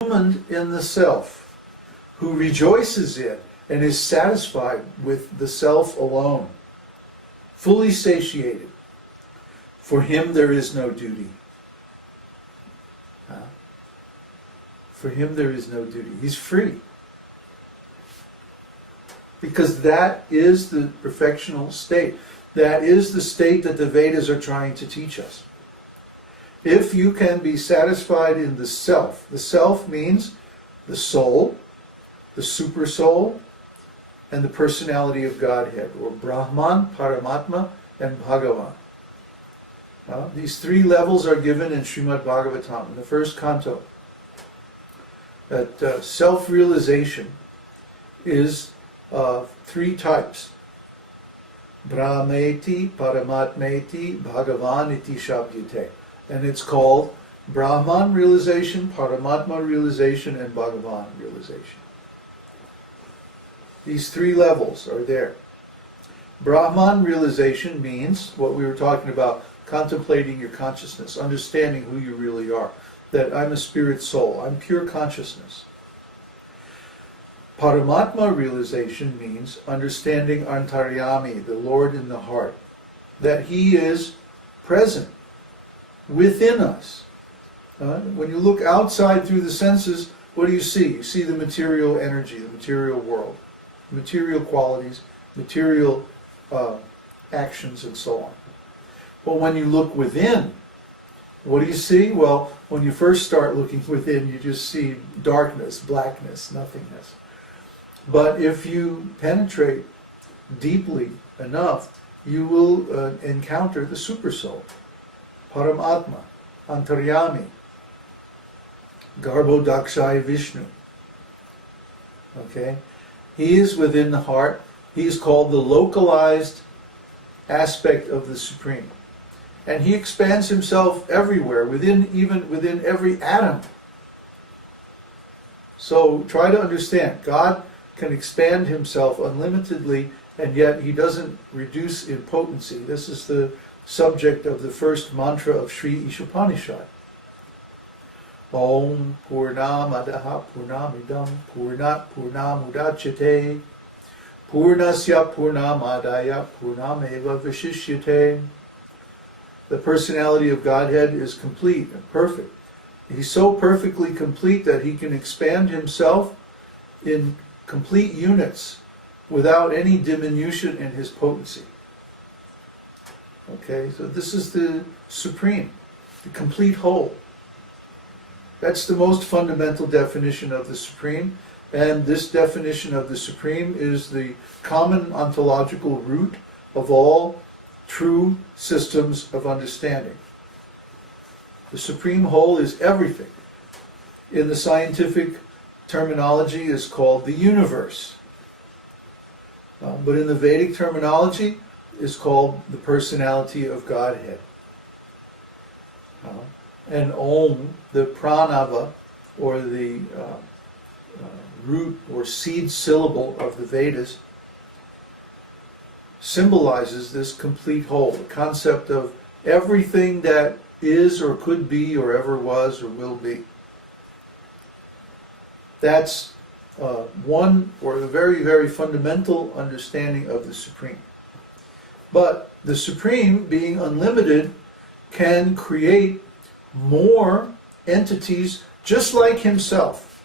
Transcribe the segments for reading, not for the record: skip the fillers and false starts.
illumined in the self, who rejoices in and is satisfied with the self alone, fully satiated. For him there is no duty. For him there is no duty. He's free. Because that is the perfectional state. That is the state that the Vedas are trying to teach us. If you can be satisfied in the self means the soul, the super soul, and the personality of Godhead, or Brahman, Paramatma, and Bhagavan. These three levels are given in Srimad Bhagavatam, in the first canto. That self-realization is three types. Brahmeti, Paramatmeti, Bhagavan iti shabdyate. And it's called Brahman realization, Paramatma realization, and Bhagavan realization. These three levels are there. Brahman realization means what we were talking about, contemplating your consciousness, understanding who you really are. That I'm a spirit soul, I'm pure consciousness. Paramatma realization means understanding Antaryami, the Lord in the heart. That He is present within us. When you look outside through the senses, what do you see? You see the material energy, the material world, material qualities, material actions, and so on. But when you look within, what do you see? Well, when you first start looking within, you just see darkness, blackness, nothingness. But if you penetrate deeply enough, you will encounter the Supersoul, Paramatma, Antaryami, Garbhodakshaya Vishnu. Okay? He is within the heart. He is called the localized aspect of the Supreme. And He expands Himself everywhere, even within every atom. So try to understand, God can expand Himself unlimitedly, and yet He doesn't reduce in potency. This is the subject of the first mantra of Sri Ishopanishad. Om Purnamadaha Purnamidam Purnat Purnamudachyate Purnasya Purnamadaya Purnameva Vishishyate. The personality of Godhead is complete and perfect. He's so perfectly complete that He can expand Himself in complete units without any diminution in His potency. Okay, so this is the Supreme, the complete whole. That's the most fundamental definition of the Supreme, and this definition of the Supreme is the common ontological root of all true systems of understanding. The Supreme Whole is everything. In the scientific terminology is called the universe. But in the Vedic terminology is called the personality of Godhead. And Om, the pranava, or the root or seed syllable of the Vedas, symbolizes this complete whole, the concept of everything that is or could be or ever was or will be. That's one or a very, very fundamental understanding of the Supreme. But the Supreme, being unlimited, can create more entities just like Himself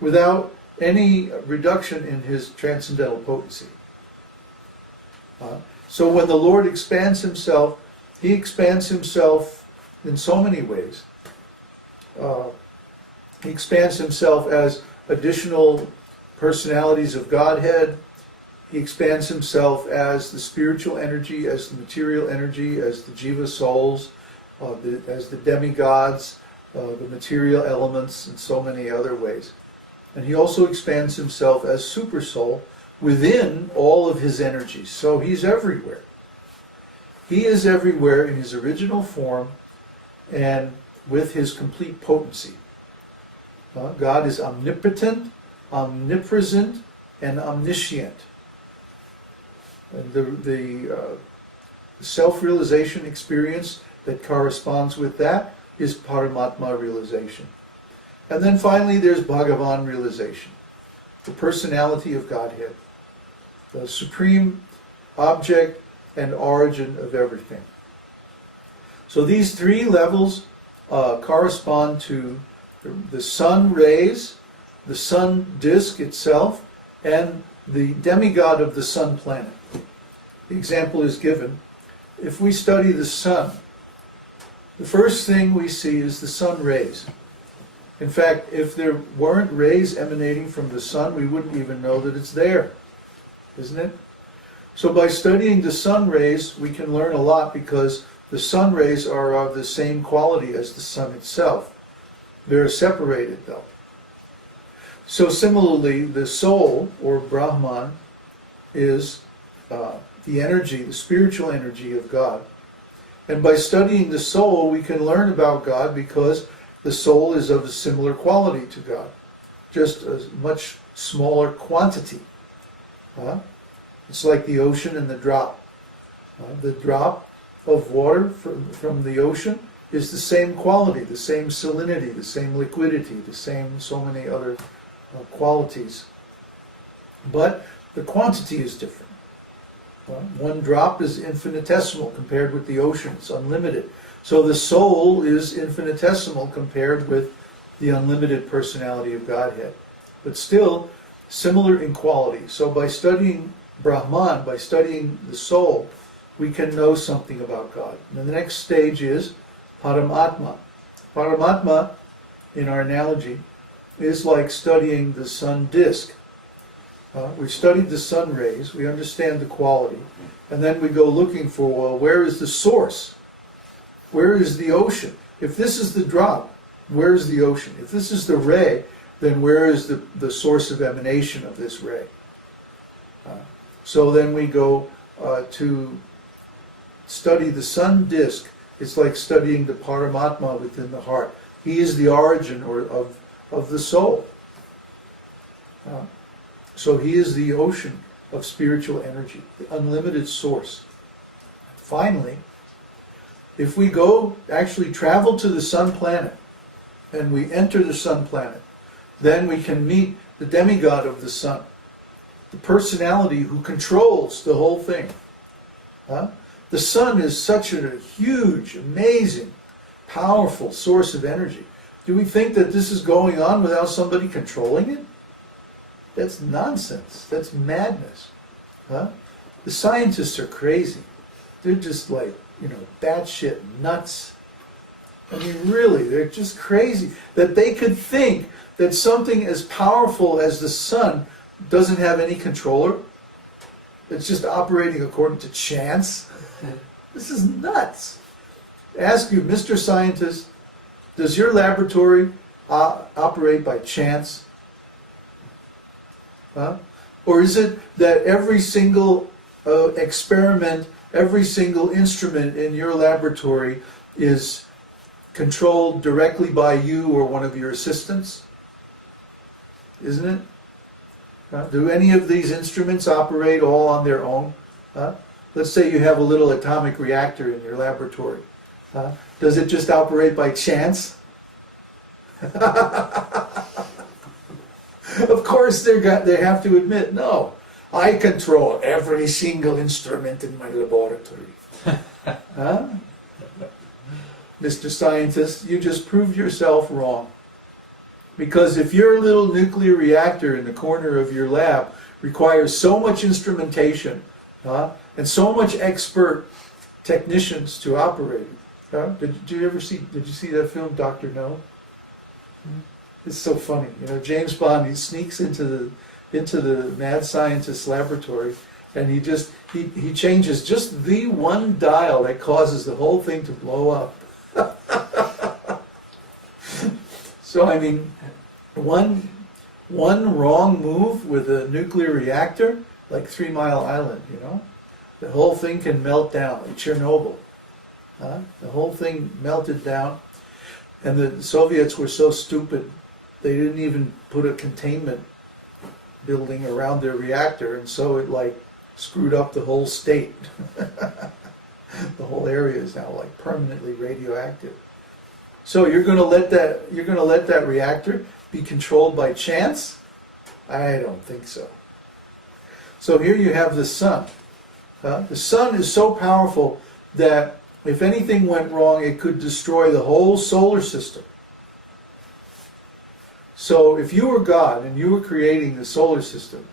without any reduction in His transcendental potency. So when the Lord expands Himself, He expands Himself in so many ways. He expands Himself as additional personalities of Godhead. He expands Himself as the spiritual energy, as the material energy, as the jiva souls, as the demigods, the material elements, and so many other ways. And He also expands Himself as super soul within all of His energies. So He's everywhere. He is everywhere in His original form and with His complete potency. God is omnipotent, omnipresent, and omniscient. And the self-realization experience that corresponds with that is Paramatma realization. And then finally there's Bhagavan realization, the personality of Godhead, the supreme object and origin of everything. So these three levels correspond to the sun rays, the sun disk itself, and the demigod of the sun planet. The example is given. If we study the sun, the first thing we see is the sun rays. In fact, if there weren't rays emanating from the sun, we wouldn't even know that it's there, isn't it? So by studying the sun rays, we can learn a lot, because the sun rays are of the same quality as the sun itself. They're separated though. So similarly, the soul, or Brahman, is the energy, the spiritual energy of God. And by studying the soul, we can learn about God, because the soul is of a similar quality to God, just a much smaller quantity. It's like the ocean and the drop. The drop of water from the ocean is the same quality, the same salinity, the same liquidity, the same so many other qualities. But the quantity is different. One drop is infinitesimal compared with the ocean. It's unlimited. So the soul is infinitesimal compared with the unlimited personality of Godhead. But still similar in quality. So by studying Brahman, by studying the soul, we can know something about God. And the next stage is Paramatma. Paramatma, in our analogy, is like studying the sun disk. We've studied the sun rays, we understand the quality, and then we go looking for, well, where is the source? Where is the ocean? If this is the drop, where is the ocean? If this is the ray, then where is the source of emanation of this ray? So then we go to study the sun disk. It's like studying the Paramatma within the heart. He is the origin of the soul. So he is the ocean of spiritual energy, the unlimited source. Finally, if we go actually travel to the sun planet, and we enter the sun planet, then we can meet the demigod of the sun, the personality who controls the whole thing. The sun is such a huge, amazing, powerful source of energy. Do we think that this is going on without somebody controlling it? That's nonsense. That's madness. The scientists are crazy. They're just like, batshit nuts. I mean, really, they're just crazy that they could think that something as powerful as the sun doesn't have any controller. It's just operating according to chance. This is nuts. Ask you, Mr. Scientist, does your laboratory operate by chance? Or is it that every single experiment, every single instrument in your laboratory is controlled directly by you or one of your assistants? Isn't it? Do any of these instruments operate all on their own? Let's say you have a little atomic reactor in your laboratory. Does it just operate by chance? Of course they have to admit, no, I control every single instrument in my laboratory. Mr. Scientist, you just proved yourself wrong. Because if your little nuclear reactor in the corner of your lab requires so much instrumentation and so much expert technicians to operate it, did you see that film, Dr. No? It's so funny. James Bond, he sneaks into the mad scientist's laboratory, and he changes just the one dial that causes the whole thing to blow up. So I mean, one wrong move with a nuclear reactor, like 3 Mile Island, the whole thing can melt down, like Chernobyl. The whole thing melted down, and the Soviets were so stupid, they didn't even put a containment building around their reactor, and so it screwed up the whole state. The whole area is now permanently radioactive. So you're going to let that reactor be controlled by chance? I don't think so. So here you have the sun. The sun is so powerful that if anything went wrong, it could destroy the whole solar system. So if you were God and you were creating the solar system,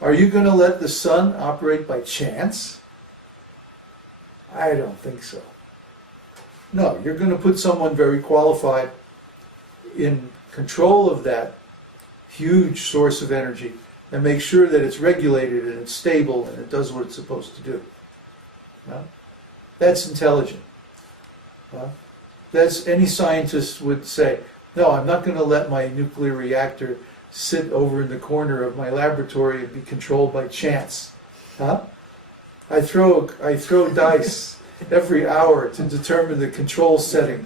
are you going to let the sun operate by chance? I don't think so. No, you're going to put someone very qualified in control of that huge source of energy and make sure that it's regulated and it's stable and it does what it's supposed to do. That's intelligent. That's any scientist would say, no, I'm not going to let my nuclear reactor sit over in the corner of my laboratory and be controlled by chance. I throw dice every hour to determine the control setting